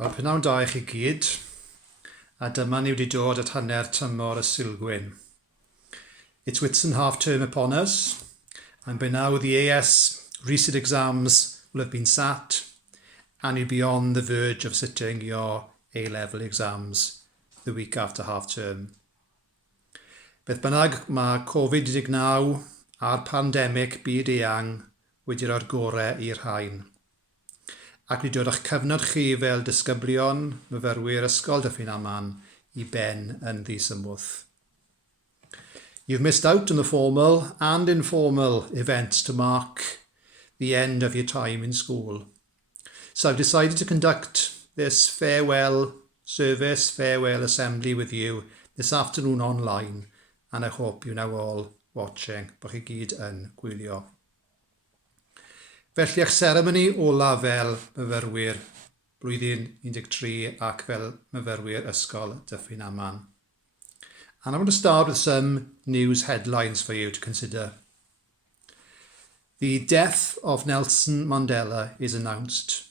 Wel, pnawn da i chi gyd, a dyma ni wedi dod at hanner tymor y Sulgwyn. It's Whitsun half term upon us, and by now the AS recent exams will have been sat, and you'll be on the verge of sitting your A-level exams the week after half term. Beth bynnag mae Covid-19 a'r pandemig byd eang wedi roi'r gorau i'r rhain. Ac wedi dod o'ch cyfnod chi fel disgyblion, myfyrwyr ysgol Dyffryn Aman i ben yn ddisymwth. You've missed out on the formal and informal events to mark the end of your time in school. So I've decided to conduct this farewell service, farewell assembly with you this afternoon online, and I hope you're now all watching, bo chi gyd yn gwylio. Felly eich seremoni olaf fel myfyrwyr blwyddyn 13 ac fel myfyrwyr ysgol Dyffryn Aman. And I want to start with some news headlines for you to consider. The death of Nelson Mandela is announced.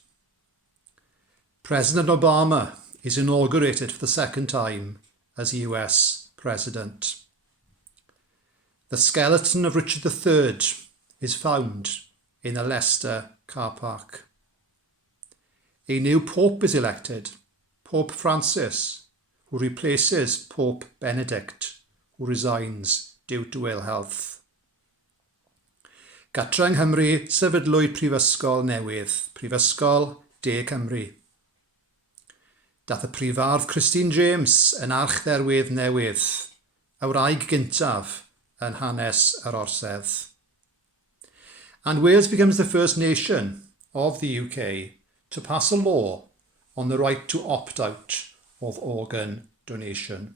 President Obama is inaugurated for the second time as US President. The skeleton of Richard III is found in a Leicester car park. A new Pope is elected, Pope Francis, who replaces Pope Benedict, who resigns due to ill health. Gatra yng Nghymru sefydlwyd Prifysgol newydd, Prifysgol De Cymru. Dath y Prifardd Christine James yn archdderwydd newydd, y wraig gyntaf yn hanes yr orsedd. And Wales becomes the first nation of the UK to pass a law on the right to opt out of organ donation.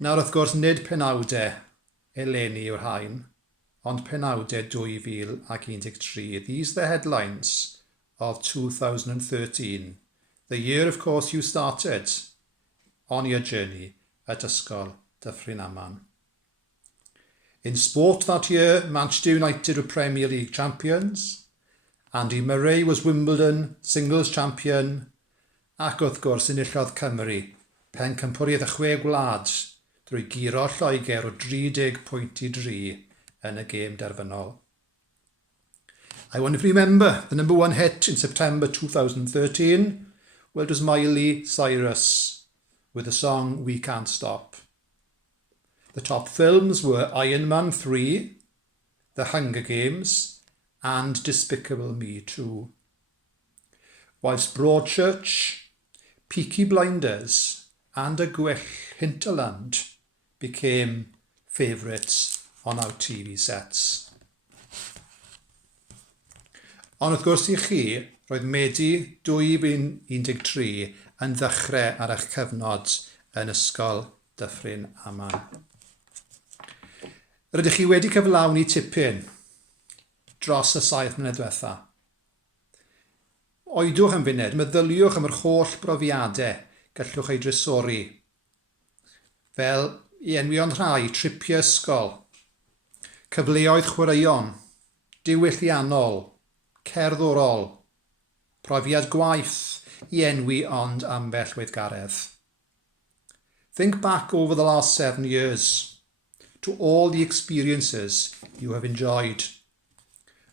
Nawr wrth gwrs nid penawdau eleni yw'r rhain, ond penawdau 2013. These are the headlines of 2013, the year of course you started on your journey at Ysgol Dyffryn Aman. In sport that year, Manchester United were Premier League champions, Andy Murray was Wimbledon singles champion, ac wrth gwrs enillodd Cymru pencampwriaeth y 6 gwlad drwy giro Lloegr o 30.3 yn y gêm derfynol. I wonder if you remember the number one hit in September 2013. Well, it was Miley Cyrus with the song We Can't Stop. The top films were Iron Man 3, The Hunger Games, and Despicable Me 2. Whilst Broadchurch, Peaky Blinders, and A Gwell Hinterland became favourites on our TV sets. Ond wrth gwrs i chi, roedd Medi 2013 yn ddechrau ar eich cyfnod yn Ysgol Dyffryn Aman. Rydych chi wedi cyflawni tipyn dros y 7 mlynedd diwetha. Oedwch am funed, meddyliwch am yr holl brofiadau gallwch ei drysori. Fel i enwion rhai, tripiau ysgol, cyfleoedd chwaraeon, diwylliannol, cerddorol, profiad gwaith i enwi ond ambell weithgaredd. Think back over the last 7 years to all the experiences you have enjoyed,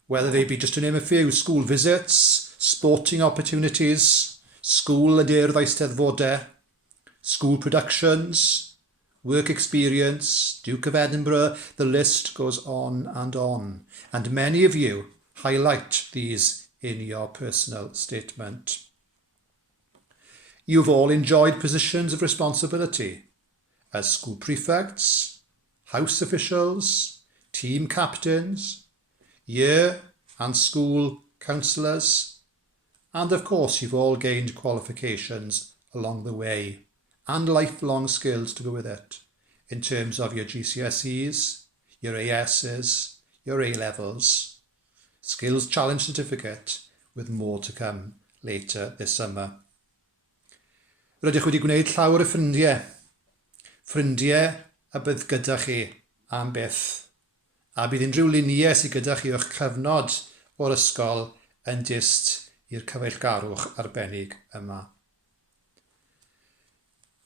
whether they be, just to name a few, school visits, sporting opportunities, school and urdd eisteddfodau, school productions, work experience, Duke of Edinburgh, the list goes on, and many of you highlight these in your personal statement. You've all enjoyed positions of responsibility as school prefects, house officials, team captains, year and school counsellors, and of course you've all gained qualifications along the way and lifelong skills to go with it in terms of your GCSEs, your ASs, your A-levels, Skills Challenge Certificate, with more to come later this summer. Rydych wedi gwneud llawer o ffrindiau a bydd gyda chi am byth, a bydd unrhyw luniau sydd gyda chi o'ch cyfnod o'r ysgol yn dyst i'r cyfeillgarwch arbennig yma.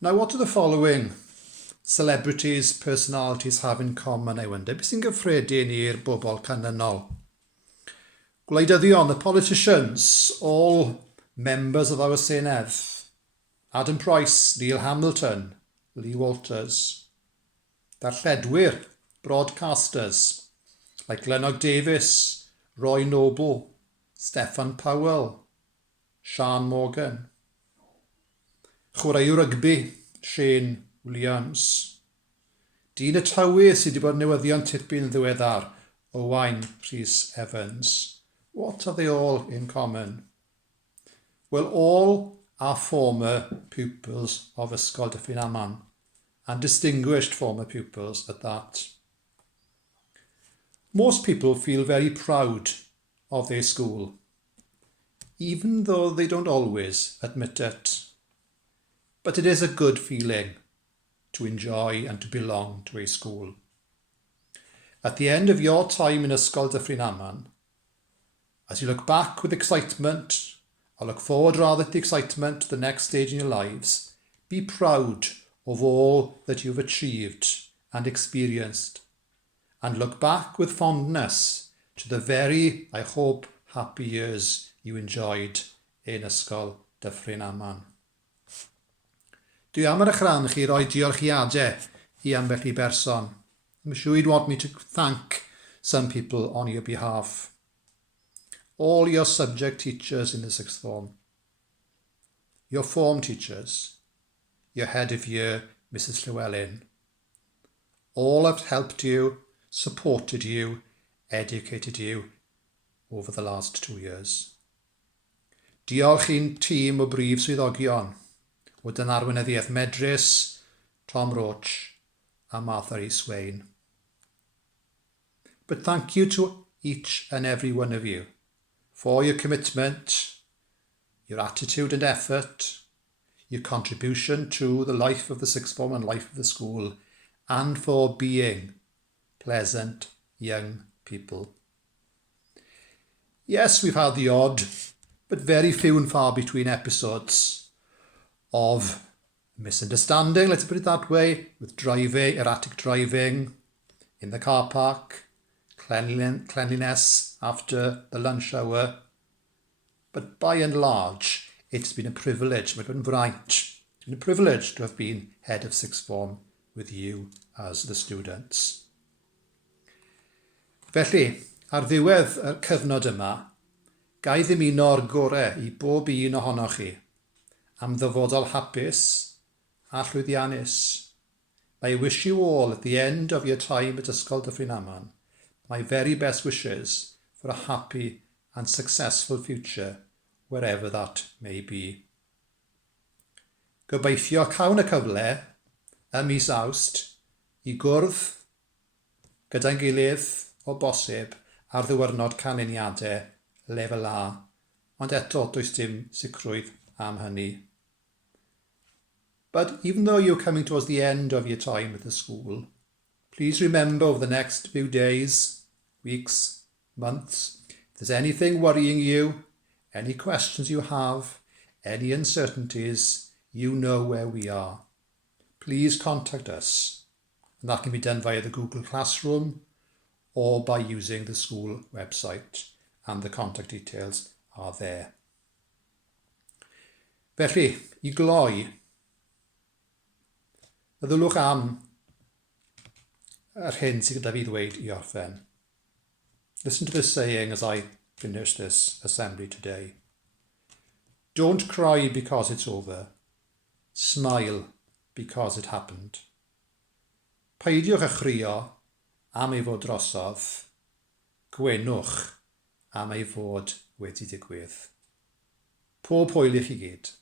Now, what do the following celebrities, personalities have in common, I wonder? Beth sy'n gyffredin i'r bobl canlynol? Gwleidyddion, the politicians, all members of our Senedd. Adam Price, Neil Hamilton, Lee Walters. Darlledwyr, broadcasters, like Glennog Davis, Roy Noble, Steffan Powell, Sian Morgan. Chwaraewr rygbi, Shane Williams. Dyn y tywydd sydd wedi bod yn newyddion tipyn ddiweddar, Owain Rhys Evans. What are they all in common? Well, all are former pupils of Ysgol Dyffryn Aman, and distinguished former pupils at that. Most people feel very proud of their school, even though they don't always admit it. But it is a good feeling to enjoy and to belong to a school. At the end of your time in Ysgol Dyffryn Aman, as you look back with excitement, or look forward rather to the excitement to the next stage in your lives, be proud of all that you've achieved and experienced, and look back with fondness to the very, I hope, happy years you enjoyed in Ysgol Dyffryn Aman. Dwi am ar eich rhan chi roi diolchiadau I ambell I berson. I'm sure you'd want me to thank some people on your behalf. All your subject teachers in the sixth form, your form teachers, your head of year, Mrs. Llewellyn, all have helped you, supported you, educated you over the last 2 years. Diolch i'n tîm o brif swyddogion, o Dynarwynyddiaeth Medrys, Tom Roach a Martha E. Swain. But thank you to each and every one of you for your commitment, your attitude and effort, your contribution to the life of the sixth form and life of the school, and for being pleasant young people. Yes, we've had the odd, but very few and far between episodes of misunderstanding, let's put it that way, with driving, erratic driving in the car park, cleanliness after the lunch hour. But by and large, it's been a privilege, it's been a privilege to have been head of sixth form with you as the students. Felly, ar ddiwedd y cyfnod yma, gai ddymuno'r gorau I bob un ohonoch chi am ddyfodol hapus a llwyddiannus. I wish you all at the end of your time at Ysgol Dyffryn Aman my very best wishes for a happy and successful future wherever that may be. Gobeithio cawn y cyfle ym mis Awst I gwrdd gyda'n gilydd o bosib ar ddiwrnod canlyniadau lefel A, ond eto does dim sicrwydd am hynny. But even though you're coming towards the end of your time at the school, please remember over the next few days, weeks, months, if there's anything worrying you, any questions you have, any uncertainties, you know where we are. Please contact us. And that can be done via the Google Classroom or by using the school website, and the contact details are there. Felly, I gloi, meddylwch am yr hyn sydd gyda fi ddweud I orffen. Listen to this saying as I finish this assembly today. Don't cry because it's over. Smile because it happened. Peidiwch â chrio am ei fod drosodd. Gwenwch am ei fod wedi digwydd. Pob hwyl I chi gyd.